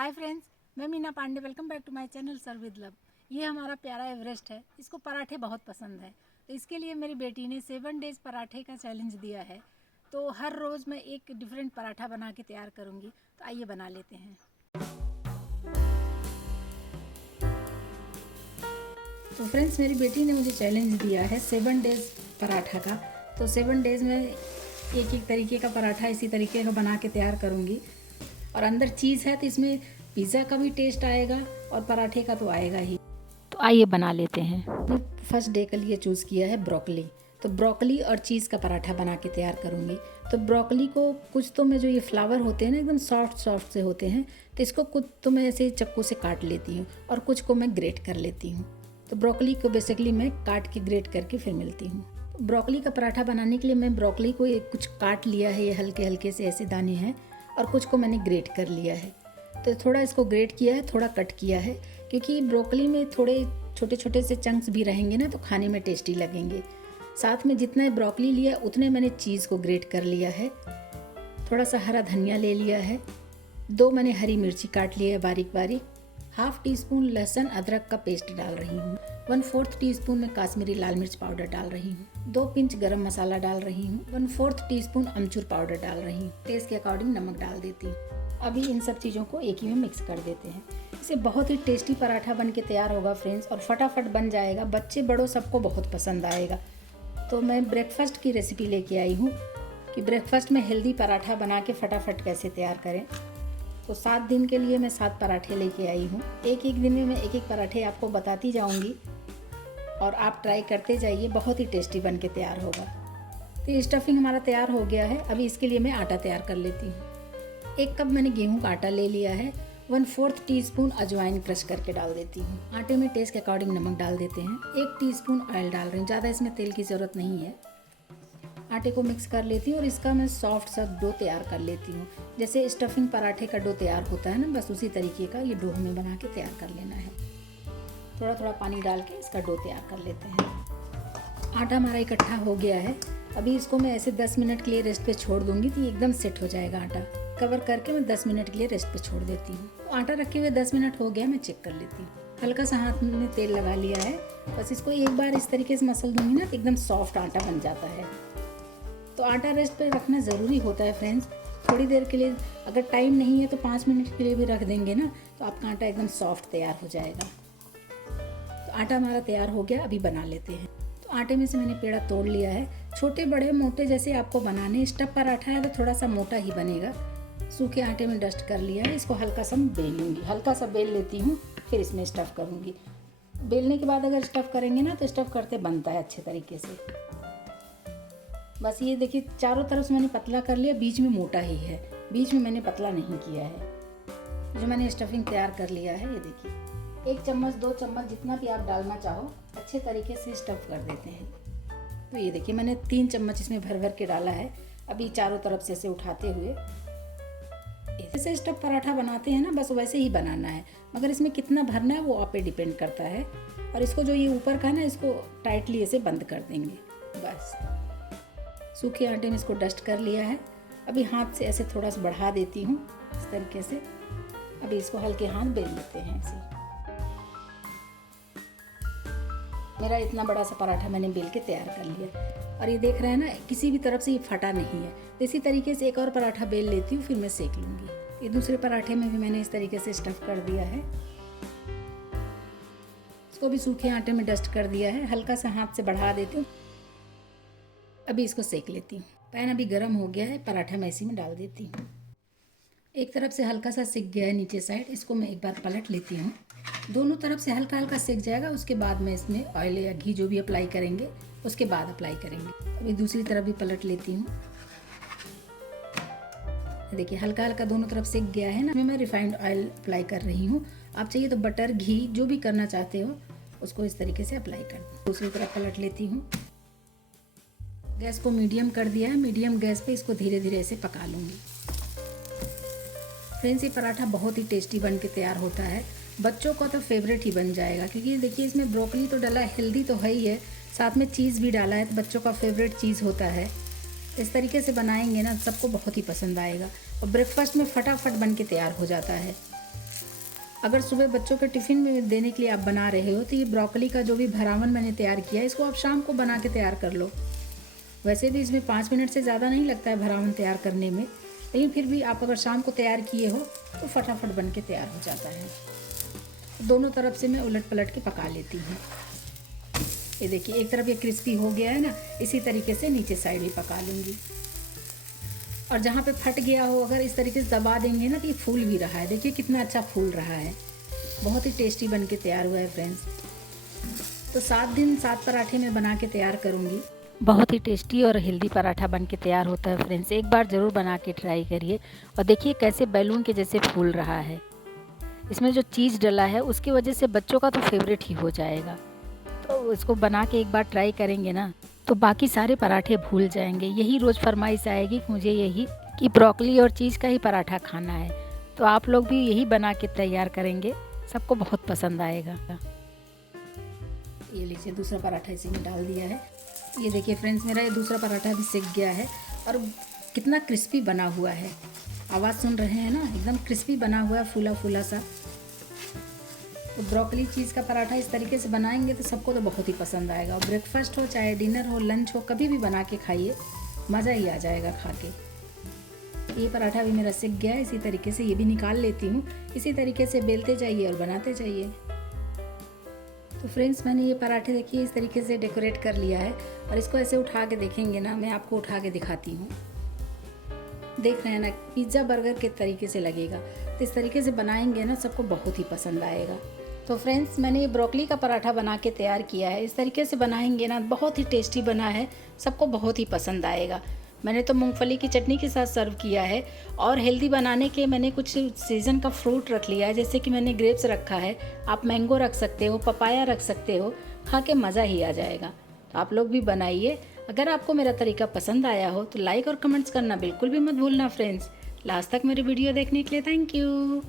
हाय friends, मैं Meena Pandey. Welcome back to my channel sir with love. ये हमारा प्यारा एवरेस्ट है। इसको पराठे बहुत पसंद है, तो इसके लिए मेरी बेटी ने 7 डेज़ पराठे का चैलेंज दिया है। तो हर रोज़ मैं एक डिफरेंट पराठा बना के तैयार करूँगी। तो आइए बना लेते हैं। तो फ्रेंड्स, मेरी बेटी ने मुझे चैलेंज दिया है 7 डेज़ पराठा का। तो 7 डेज़ में एक एक तरीके का पराठा इसी तरीके का बना के तैयार करूँगी। और अंदर चीज़ है तो इसमें पिज़्ज़ा का भी टेस्ट आएगा और पराठे का तो आएगा ही। तो आइए बना लेते हैं। फर्स्ट डे के लिए चूज़ किया है ब्रोकली। तो ब्रोकली और चीज़ का पराठा बना के तैयार करूँगी। तो ब्रोकली को कुछ तो मैं जो ये फ्लावर होते हैं ना, एकदम सॉफ्ट से होते हैं, तो इसको कुछ तो मैं ऐसे चक्कू से काट लेती हूँ और कुछ को मैं ग्रेट कर लेती हूँ। तो ब्रोकली को बेसिकली मैं काट के ग्रेट करके फिर मिलती हूँ। ब्रोकली का पराठा बनाने के लिए मैं ब्रोकली को एक कुछ काट लिया है, ये हल्के हल्के से ऐसे दाने हैं, और कुछ को मैंने ग्रेट कर लिया है। तो थोड़ा इसको ग्रेट किया है, थोड़ा कट किया है, क्योंकि ब्रोकली में थोड़े छोटे छोटे से चंक्स भी रहेंगे ना, तो खाने में टेस्टी लगेंगे। साथ में जितना ब्रोकली लिया उतने मैंने चीज़ को ग्रेट कर लिया है। थोड़ा सा हरा धनिया ले लिया है। 2 मैंने हरी मिर्ची काट लिया है बारीक बारीक। हाफ टी स्पून लहसुन अदरक का पेस्ट डाल रही हूँ। 1/4 टीस्पून में काश्मीरी लाल मिर्च पाउडर डाल रही हूँ। 2 पिंच गरम मसाला डाल रही हूँ। 1/4 टीस्पून अमचूर पाउडर डाल रही हूँ। टेस्ट के अकॉर्डिंग नमक डाल देती हूँ। अभी इन सब चीज़ों को एक ही में मिक्स कर देते हैं। इसे बहुत ही टेस्टी पराठा बन के तैयार होगा फ्रेंड्स, और फटाफट बन जाएगा। बच्चे बड़ों सबको बहुत पसंद आएगा। तो मैं ब्रेकफास्ट की रेसिपी लेके आई हूँ कि ब्रेकफास्ट में हेल्दी पराठा बना के फटाफट कैसे तैयार करें। तो 7 दिन के लिए मैं 7 पराठे लेके आई हूँ। एक एक दिन में मैं एक एक पराठे आपको बताती जाऊँगी और आप ट्राई करते जाइए। बहुत ही टेस्टी बन के तैयार होगा। तो ये स्टफिंग हमारा तैयार हो गया है। अभी इसके लिए मैं आटा तैयार कर लेती हूँ। 1 कप मैंने गेहूं का आटा ले लिया है। 1/4 टीस्पून अजवाइन क्रश करके डाल देती हूँ। आटे में टेस्ट के अकॉर्डिंग नमक डाल देते हैं। 1 टीस्पून ऑयल डाल रही हूँ, ज़्यादा इसमें तेल की ज़रूरत नहीं है। आटे को मिक्स कर लेती हूँ और इसका मैं सॉफ्ट सा डो तैयार कर लेती हूँ। जैसे स्टफिंग पराठे का डो तैयार होता है ना, बस उसी तरीके का ये डो हमें बना के तैयार कर लेना है। थोड़ा थोड़ा पानी डाल के इसका डो तैयार कर लेते हैं। आटा हमारा इकट्ठा हो गया है। अभी इसको मैं ऐसे 10 मिनट के लिए रेस्ट पे छोड़ दूंगी, तो ये एकदम सेट हो जाएगा। आटा कवर करके मैं 10 मिनट के लिए रेस्ट पे छोड़ देती हूँ। तो आटा रखे हुए 10 मिनट हो गया, मैं चेक कर लेती हूँ। हल्का सा हाथ में तेल लगा लिया है। बस इसको एक बार इस तरीके से मसल दूंगी ना, तो एकदम सॉफ्ट आटा बन जाता है। तो आटा रेस्ट पे रखना ज़रूरी होता है फ्रेंड्स। थोड़ी देर के लिए, अगर टाइम नहीं है तो 5 मिनट के लिए भी रख देंगे ना, तो आपका आटा एकदम सॉफ्ट तैयार हो जाएगा। तो आटा हमारा तैयार हो गया। अभी बना लेते हैं। तो आटे में से मैंने पेड़ा तोड़ लिया है। छोटे बड़े मोटे जैसे आपको बनाने। स्टफ पराठा है तो थोड़ा सा मोटा ही बनेगा। सूखे आटे में डस्ट कर लिया है। इसको हल्का सा बेल लूँगी, हल्का सा बेल लेती हूँ, फिर इसमें स्टफ़ करूँगी। बेलने के बाद अगर स्टफ़ करेंगे ना, तो स्टफ़ करते बनता है अच्छे तरीके से। बस ये देखिए, चारों तरफ से मैंने पतला कर लिया, बीच में मोटा ही है, बीच में मैंने पतला नहीं किया है। जो मैंने स्टफिंग तैयार कर लिया है, ये देखिए, 1 चम्मच 2 चम्मच जितना भी आप डालना चाहो, अच्छे तरीके से स्टफ़ कर देते हैं। तो ये देखिए, मैंने 3 चम्मच इसमें भर भर के डाला है। अभी चारों तरफ से ऐसे उठाते हुए ऐसे स्टफ पराठा बनाते हैं ना, बस वैसे ही बनाना है। मगर इसमें कितना भरना है वो आप पे डिपेंड करता है। और इसको जो ये ऊपर का है ना, इसको टाइटली ऐसे बंद कर देंगे। बस सूखे आटे में इसको डस्ट कर लिया है। अभी हाथ से ऐसे थोड़ा सा बढ़ा देती हूँ इस तरीके से। अभी इसको हल्के हाथ बेल लेते हैं ऐसे। मेरा इतना बड़ा सा पराठा मैंने बेल के तैयार कर लिया। और ये देख रहे हैं ना, किसी भी तरफ से ये फटा नहीं है। तो इसी तरीके से एक और पराठा बेल लेती हूँ, फिर मैं सेक लूँगी। ये दूसरे पराठे में भी मैंने इस तरीके से स्टफ़ कर दिया है। इसको भी सूखे आटे में डस्ट कर दिया है। हल्का सा हाथ से बढ़ा देती हूँ। अभी इसको सेक लेती हूँ। पैन अभी गर्म हो गया है। पराठा मैं इसी में डाल देती हूँ। एक तरफ से हल्का सा सिक गया है नीचे साइड, इसको मैं एक बार पलट लेती हूँ। दोनों तरफ से हल्का हल्का सिक जाएगा, उसके बाद में इसमें ऑयल या घी जो भी अप्लाई करेंगे, उसके बाद अप्लाई करेंगे। अभी दूसरी तरफ भी पलट लेती हूँ। देखिए, हल्का हल्का दोनों तरफ सिक गया है ना। मैं रिफाइंड ऑयल अप्लाई कर रही हूँ। आप चाहिए तो बटर, घी जो भी करना चाहते हो उसको इस तरीके से अप्लाई कर दो। दूसरी तरफ पलट लेती हूँ। गैस को मीडियम कर दिया है। मीडियम गैस पे इसको धीरे धीरे ऐसे पका लूँगी। फ्रेंड्स, ये पराठा बहुत ही टेस्टी बन के तैयार होता है। बच्चों का तो फेवरेट ही बन जाएगा, क्योंकि देखिए इसमें ब्रोकली तो डाला, हेल्दी तो है ही है, साथ में चीज़ भी डाला है, तो बच्चों का फेवरेट चीज़ होता है। इस तरीके से बनाएंगे ना, सबको बहुत ही पसंद आएगा। और ब्रेकफास्ट में फटाफट बन के तैयार हो जाता है। अगर सुबह बच्चों के टिफ़िन में देने के लिए आप बना रहे हो तो ये ब्रोकली का जो भी भरावन मैंने तैयार किया है इसको आप शाम को बना के तैयार कर लो। वैसे भी इसमें 5 मिनट से ज़्यादा नहीं लगता है भरावन तैयार करने में, लेकिन फिर भी आप अगर शाम को तैयार किए हो तो फटाफट बन के तैयार हो जाता है। दोनों तरफ से मैं उलट पलट के पका लेती हूँ। ये देखिए एक तरफ ये क्रिस्पी हो गया है ना, इसी तरीके से नीचे साइड भी पका लूँगी। और जहाँ पे फट गया हो अगर इस तरीके से दबा देंगे ना तो ये फूल भी रहा है। देखिए कितना अच्छा फूल रहा है, बहुत ही टेस्टी बन के तैयार हुआ है फ्रेंड्स। तो 7 दिन 7 पराठे मैं बना के तैयार करूँगी। बहुत ही टेस्टी और हेल्दी पराठा बन के तैयार होता है फ्रेंड्स। एक बार ज़रूर बना के ट्राई करिए। और देखिए कैसे बैलून के जैसे फूल रहा है। इसमें जो चीज़ डला है उसकी वजह से बच्चों का तो फेवरेट ही हो जाएगा। तो इसको बना के एक बार ट्राई करेंगे ना तो बाकी सारे पराठे भूल जाएंगे। यही रोज़ फरमाइश आएगी कि मुझे यही कि ब्रोकली और चीज़ का ही पराठा खाना है। तो आप लोग भी यही बना के तैयार करेंगे, सबको बहुत पसंद आएगा। ये लीजिए दूसरा पराठा इसी में डाल दिया है। ये देखिए फ्रेंड्स मेरा ये दूसरा पराठा भी सिक गया है और कितना क्रिस्पी बना हुआ है। आवाज़ सुन रहे हैं ना, एकदम क्रिस्पी बना हुआ है, फूला फूला सा। तो ब्रोकली चीज़ का पराठा इस तरीके से बनाएंगे तो सबको तो बहुत ही पसंद आएगा। और ब्रेकफास्ट हो चाहे डिनर हो लंच हो, कभी भी बना के खाइए, मज़ा ही आ जाएगा खा के। ये पराठा भी मेरा सिक गया है, इसी तरीके से ये भी निकाल लेती हूँ। इसी तरीके से बेलते जाइए और बनाते जाइए। तो फ्रेंड्स मैंने ये पराठे देखिए इस तरीके से डेकोरेट कर लिया है और इसको ऐसे उठा के देखेंगे ना, मैं आपको उठा के दिखाती हूँ। देख रहे हैं ना, पिज़्ज़ा बर्गर के तरीके से लगेगा। तो इस तरीके से बनाएंगे ना सबको बहुत ही पसंद आएगा। तो फ्रेंड्स मैंने ये ब्रोकली का पराठा बना के तैयार किया है। इस तरीके से बनाएंगे ना बहुत ही टेस्टी बना है, सबको बहुत ही पसंद आएगा। मैंने तो मूंगफली की चटनी के साथ सर्व किया है। और हेल्दी बनाने के मैंने कुछ सीज़न का फ्रूट रख लिया है, जैसे कि मैंने ग्रेप्स रखा है, आप मैंगो रख सकते हो, पपाया रख सकते हो, खा के मज़ा ही आ जाएगा। तो आप लोग भी बनाइए। अगर आपको मेरा तरीका पसंद आया हो तो लाइक और कमेंट्स करना बिल्कुल भी मत भूलना फ्रेंड्स। लास्ट तक मेरी वीडियो देखने के लिए थैंक यू।